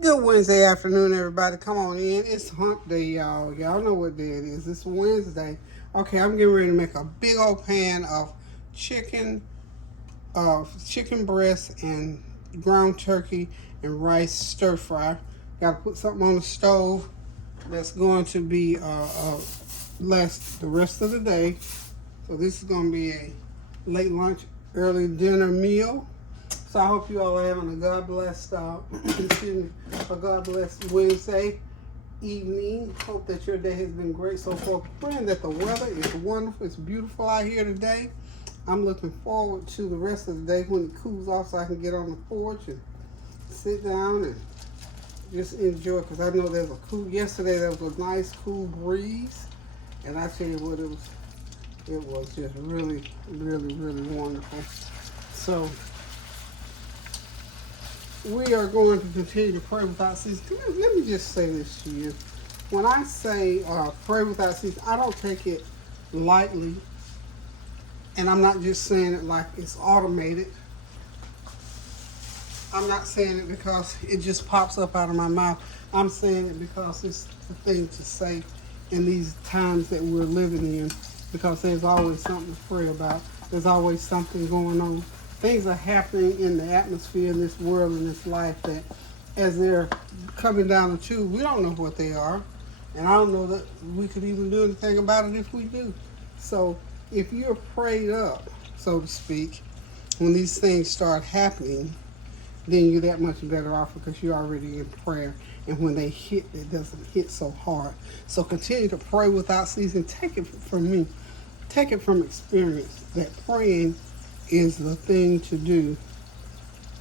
Good Wednesday afternoon, everybody. Come on in. It's hump day, y'all. Y'all know what day it is. It's Wednesday. Okay, I'm getting ready to make a big old pan of chicken, chicken breast and ground turkey and rice stir fry. Got to put something on the stove that's going to be last the rest of the day. So this is going to be a late lunch, early dinner meal. So I hope you all are having a God blessed, excuse me, a God blessed Wednesday evening. Hope that your day has been great so far. Praying that the weather is wonderful. It's beautiful out here today. I'm looking forward to the rest of the day when it cools off so I can get on the porch and sit down and just enjoy. Because I know there's a yesterday there was a nice cool breeze. And I tell you what, it was just really, really, really wonderful. So we are going to continue to pray without ceasing. Let me just say this to you. When I say pray without ceasing, I don't take it lightly. And I'm not just saying it like it's automated. I'm not saying it because it just pops up out of my mouth. I'm saying it because it's the thing to say in these times that we're living in. Because there's always something to pray about. There's always something going on. Things are happening in the atmosphere, in this world, in this life that as they're coming down the tube, we don't know what they are. And I don't know that we could even do anything about it if we do. So if you're prayed up, so to speak, when these things start happening, then you're that much better off because you're already in prayer. And when they hit, it doesn't hit so hard. So continue to pray without ceasing. Take it from me. Take it from experience that praying is the thing to do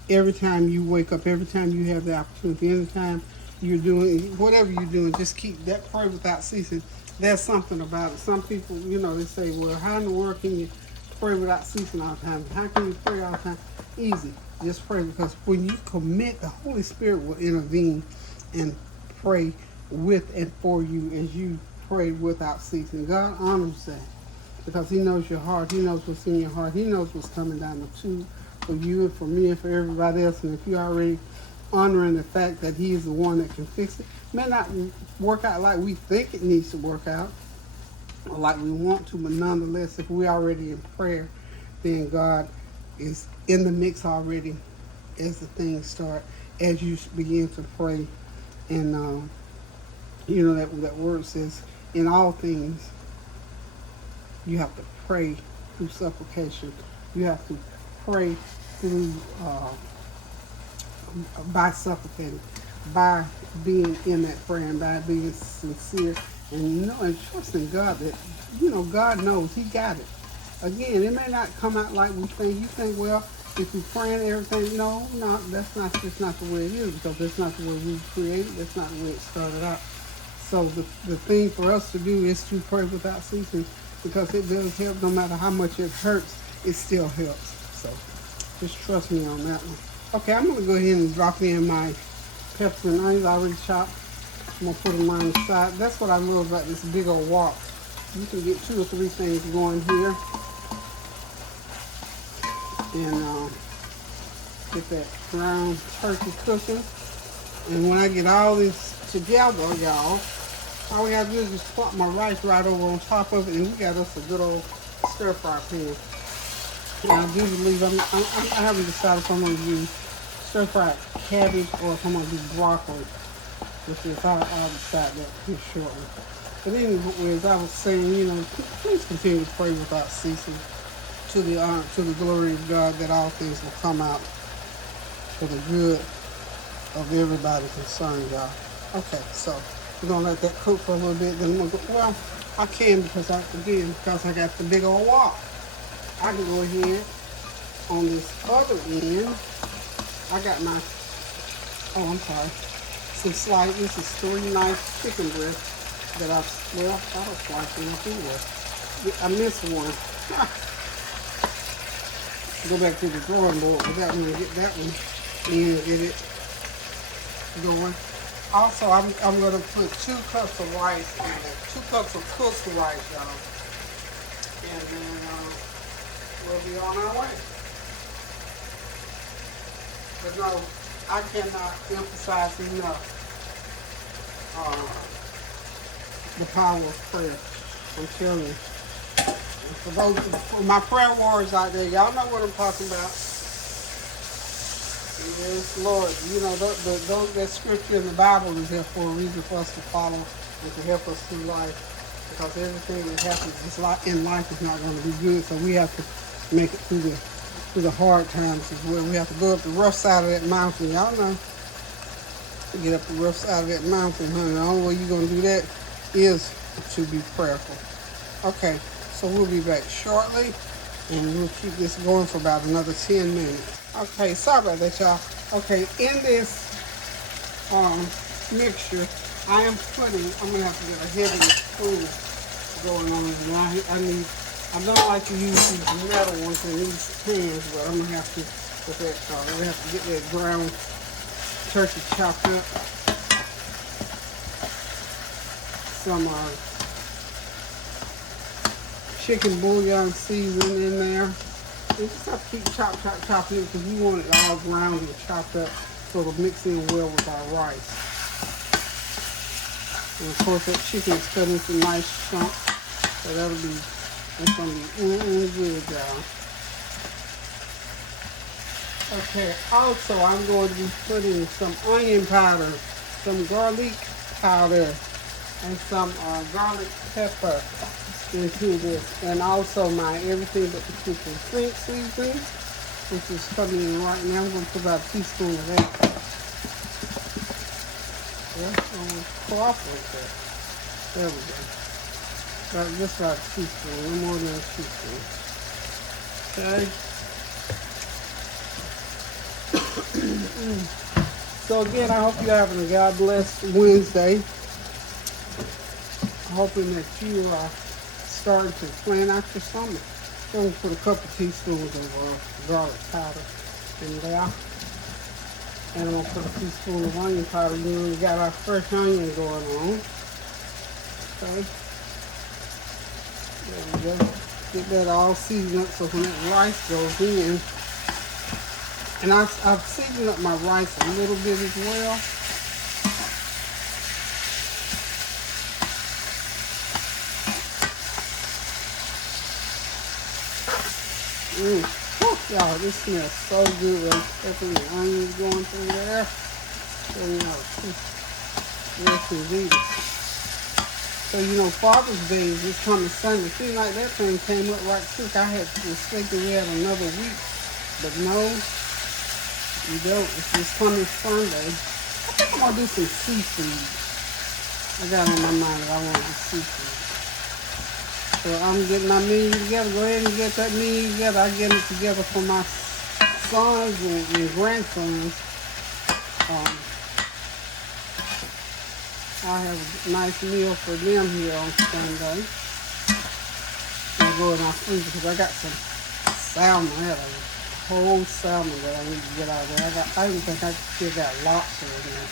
every time you wake up, every time you have the opportunity, anytime you're doing whatever you're doing, just keep that pray without ceasing. There's something about it. Some people, they say, well, how in the world can you pray without ceasing all the time? How can you pray all the time? Easy. Just pray, because when you commit, the Holy Spirit will intervene and pray with and for you as you pray without ceasing. God honors that because He knows your heart. He knows what's in your heart. He knows what's coming down the tube for you and for me and for everybody else. And if you're already honoring the fact that He is the one that can fix it, it may not work out like we think it needs to work out or like we want to, but nonetheless, if we're already in prayer, then God is in the mix already as the things start, as you begin to pray. And that word says, in all things you have to pray through supplication. You have to pray through by supplicating, by being in that prayer, and by being sincere and trusting God that God knows He got it. Again, it may not come out like we think. You think, well, if you're praying everything, no, that's not just not the way it is, because that's not the way we created. That's not the way it started out. So the thing for us to do is to pray without ceasing, because it does help. No matter how much it hurts, it still helps. So just trust me on that one. Okay, I'm going to go ahead and drop in my peppers and onions already chopped. I'm going to put them on the side. That's what I love about this big old wok. You can get 2 or 3 things going here. And get that ground turkey cooking. And when I get all this together, y'all, all we have to do is just plop my rice right over on top of it, and we got us a good old stir fry pan. And I do believe I haven't decided if I'm going to use stir fried cabbage or if I'm going to do broccoli. I'll decide that here shortly. But anyway, as I was saying, please continue to pray without ceasing, to the glory of God, that all things will come out for the good of everybody concerned, y'all. Okay, so we're gonna let that cook for a little bit. Then I'm gonna go. Well, I can because I got the big old wok. I can go ahead on this other end. I got my. Oh, I'm sorry. This is 3 nice chicken breasts that I was slicing up anyway. I missed one. Go back to the drawing board with that one and get that one and get it going. Also, I'm going to put 2 cups of rice in there. 2 cups of cooked rice, y'all. And then we'll be on our way. But no, I cannot emphasize enough the power of prayer. I'm telling you. And for my prayer warriors out there, y'all know what I'm talking about. Yes, Lord. You know, that scripture in the Bible is there for a reason for us to follow and to help us through life. Because everything that happens in life is not going to be good. So we have to make it through the hard times as well. We have to go up the rough side of that mountain. Y'all know. To get up the rough side of that mountain, honey. The only way you're going to do that is to be prayerful. Okay, so we'll be back shortly. And we'll keep this going for about another 10 minutes. Okay, sorry about that, y'all. Okay, in this mixture, I'm going to have to get a heavy spoon going on. And I don't like to use these metal ones in these pans, but I'm going to have to put that, we're going to have to get that ground turkey chopped up. Some chicken bouillon seasoning in there. You just have to keep chopping it because we want it all ground and chopped up so it'll mix in well with our rice. And of course that chicken is cut into nice chunks, so that's gonna be good, y'all. Okay, also I'm going to be putting some onion powder, some garlic powder, and some garlic pepper into this, and also my everything but the kitchen sink seasoning, which is coming in right now. I'm going to put about a teaspoon of that. That's almost cooperate there. There we go. Just about a teaspoon, no more than a teaspoon. Okay. So again, I hope you're having a God bless Wednesday. Hoping that you are starting to plan out your summer. So I'm going to put a couple teaspoons of garlic powder in there. And I'm going to put a teaspoon of onion powder. You know, we got our fresh onion going on. Okay. There we go. Get that all seasoned up so when that rice goes in. And I've seasoned up my rice a little bit as well. Y'all, this smells so good. Pepper and onions going through there. So, you know, yes indeed. So, you know, Father's Day is this coming Sunday. Seems like that thing came up right quick. I had to expect that we had another week. But no, you don't. It's this coming Sunday. I think I'm going to do some seafood. I got on my mind that I want to do seafood. So I'm getting my menu together. Go ahead and get that menu together. I get it together for my sons and grandsons. I have a nice meal for them here on Sunday. I go in my freezer because I got some salmon. I had a whole salmon that I need to get out of there. I even think I still got lobster in there.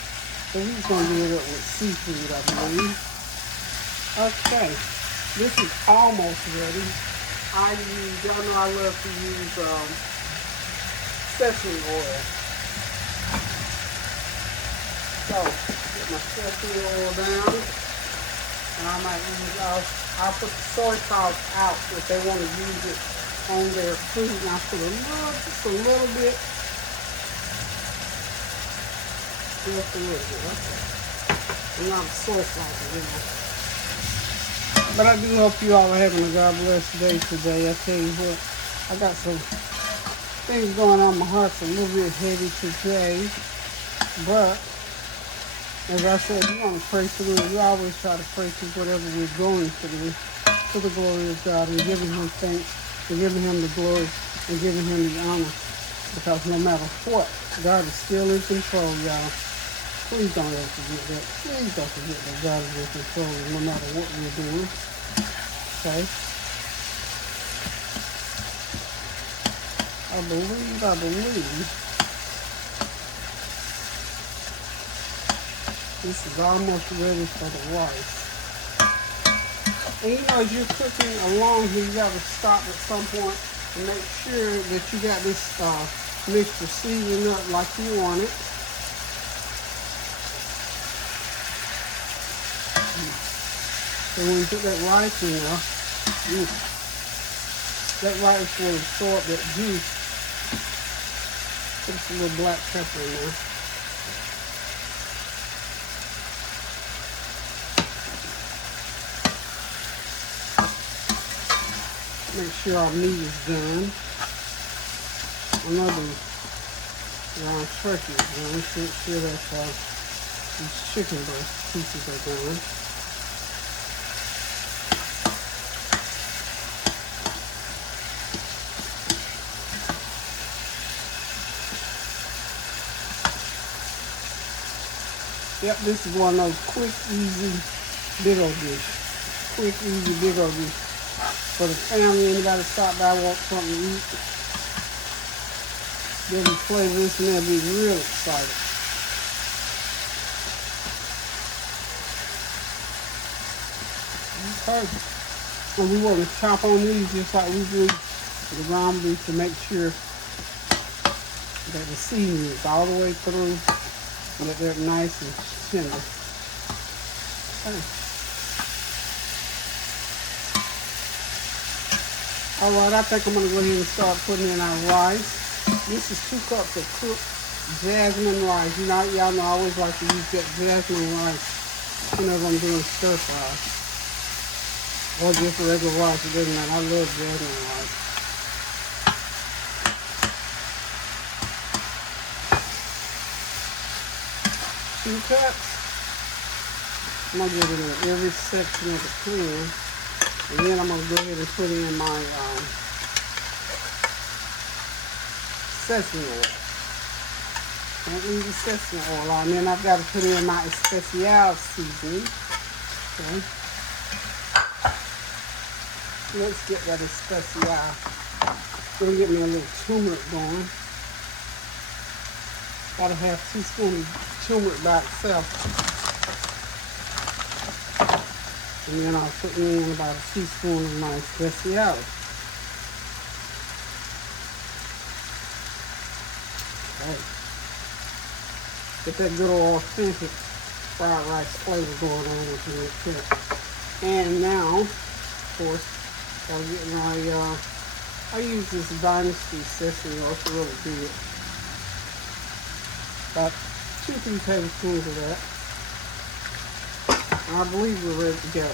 So he's going to do it up with seafood, I believe. Okay. This is almost ready. Y'all know I love to use sesame oil. So, get my sesame oil down. And I might use, I'll put the soy sauce out if they want to use it on their food. And I'll put just a little bit. Just a little bit, okay. I'm not a soy sauce, you know. But I do hope you all are having a God bless day today. I tell you what, I got some things going on. My heart's a little bit heavy today. But, as I said, you want to pray through it. We always try to pray through whatever we're going through to the glory of God and giving Him thanks and giving Him the glory and giving Him the honor. Because no matter what, God is still in control, y'all. Please don't ever forget that. Please don't forget that God is in control no matter what we're doing. Okay? I believe this is almost ready for the rice. And you know, as you're cooking along here, you got to stop at some point and make sure that you got this mixture seasoned up like you want it. So when you put that rice in there, that rice will absorb that juice. Put some little black pepper in there. Make sure our meat is done. Another round turkey is done. Make sure that these chicken breast pieces are done. Yep, this is one of those quick, easy, big old dish. Quick, easy, big old dish. For the family, anybody stop by, want something to eat, they'll be playing this and they'll be real excited. Okay. And we want to chop on these just like we do the ground beef to make sure that the seasoning is all the way through and that they're nice and tender. Okay. Alright, I think I'm going to go ahead and start putting in our rice. This is 2 cups of cooked jasmine rice. You know, y'all know I always like to use that jasmine rice whenever I'm doing stir fry. Or just regular rice, it doesn't matter. I love jasmine rice. Two cups. I'm going to get it in every section of the pan. And then I'm going to go ahead and put in my sesame oil. Don't leave the sesame oil on. And then I've got to put in my especial seasoning. Okay. Let's get that especial. Gonna get me a little turmeric going. About a half teaspoon of turmeric by itself. And then I'll put in about a teaspoon of my especial. Okay. Get that good old authentic fried rice flavor going on with it. And now, of course, I'll get my, I use this Dynasty sesame oil, it's really good. About 2-3 tablespoons of that. I believe we're ready to go.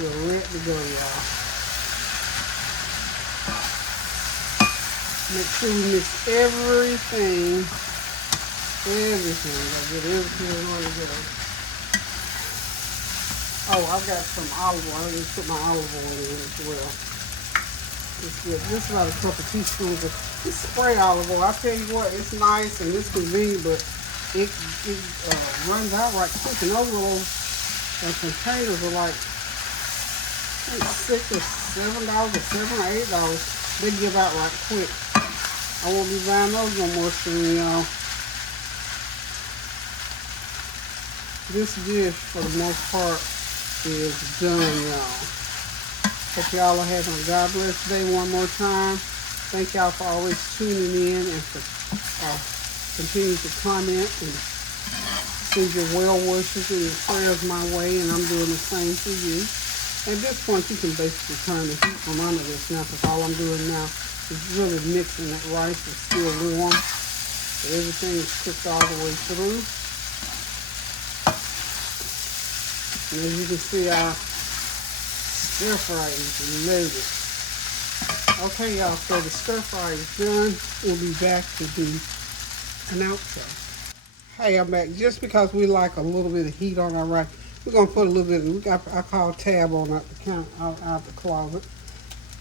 We're ready to go, y'all. Make sure we mix everything. Gotta get everything on together. Oh, I've got some olive oil. I need to put my olive oil in as well. It's good. Just about a couple teaspoons of this spray olive oil. I tell you what, it's nice and it's convenient, but it runs out right quick. And those little containers are like $6 or $7 or $7 or $8. They give out right quick. I won't be buying those no more soon, y'all. This dish, for the most part, is done, y'all. Hope y'all are having a God bless day one more time. Thank y'all for always tuning in and for continuing to comment and send your well wishes and your prayers my way, and I'm doing the same for you. At this point, you can basically turn the heat from under this now, because all I'm doing now is really mixing that rice. It's still warm. So everything is cooked all the way through. And as you can see, our stir fry is loaded. Okay, y'all, so the stir fry is done. We'll be back to do an outro. Hey, I'm back. Just because we like a little bit of heat on our rice, we're gonna put a little bit. I call tab on out the closet,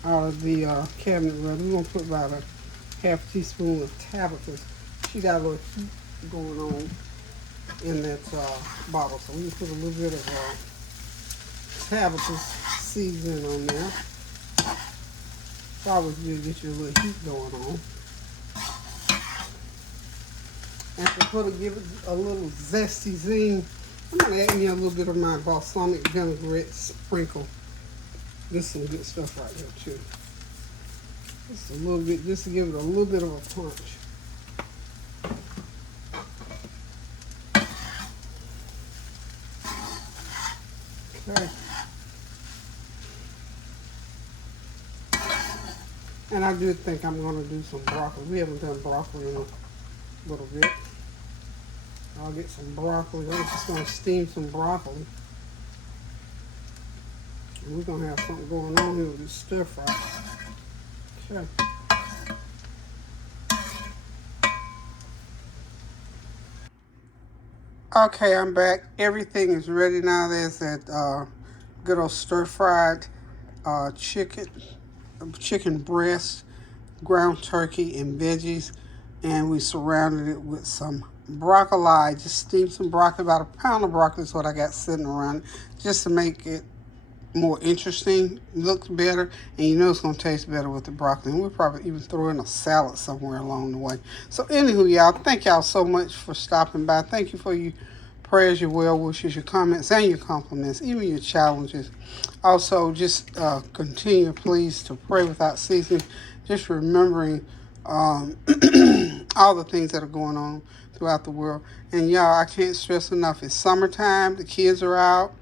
out of the cabinet run. We're gonna put about a half teaspoon of Tabitha's. She got a little heat going on in that bottle, so we can put a little bit of Tabitha's seasoning on there. Probably good to get your little heat going on. And to give it a little zesty zing, I'm going to add in a little bit of my balsamic vinaigrette sprinkle. This is some good stuff right here too. Just a little bit, just to give it a little bit of a punch. Okay. And I do think I'm going to do some broccoli. We haven't done broccoli in a little bit. I'll get some broccoli. I'm just going to steam some broccoli. And we're going to have something going on here with this stir fry. Okay. Okay, I'm back. Everything is ready now. There's that good old stir-fried chicken breast, ground turkey, and veggies. And we surrounded it with some broccoli. Just steamed some broccoli. About a pound of broccoli is what I got sitting around, just to make it more interesting, looks better, and you know it's going to taste better with the broccoli. And we'll probably even throw in a salad somewhere along the way. So anywho, y'all, thank y'all so much for stopping by. Thank you for your prayers, your well wishes, your comments, and your compliments, even your challenges. Also, just continue, please, to pray without ceasing. Just remembering all the things that are going on throughout the world. And y'all, I can't stress enough, it's summertime, the kids are out.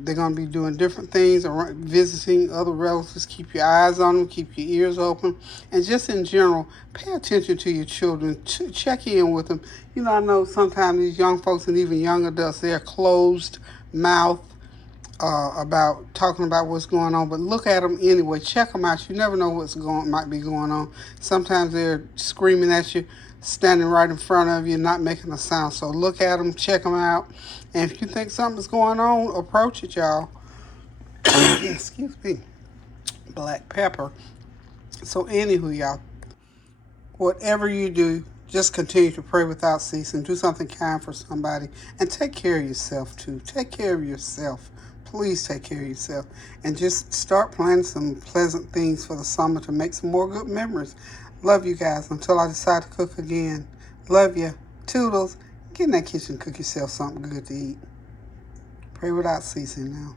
They're going to be doing different things, visiting other relatives. Keep your eyes on them, keep your ears open, and just in general, pay attention to your children. Check in with them. You know, I know sometimes these young folks and even young adults, they're closed mouth about talking about what's going on, but look at them anyway. Check them out. You never know might be going on. Sometimes they're screaming at you, standing right in front of you, not making a sound. So look at them, check them out, and if you think something's going on, approach it, y'all. Excuse me. Black pepper. So anywho, y'all, whatever you do, just continue to pray without ceasing. Do something kind for somebody, and take care of yourself too. Take care of yourself. Please take care of yourself, and just start planning some pleasant things for the summer to make some more good memories. Love you guys until I decide to cook again. Love you. Toodles. Get in that kitchen, cook yourself something good to eat. Pray without ceasing now.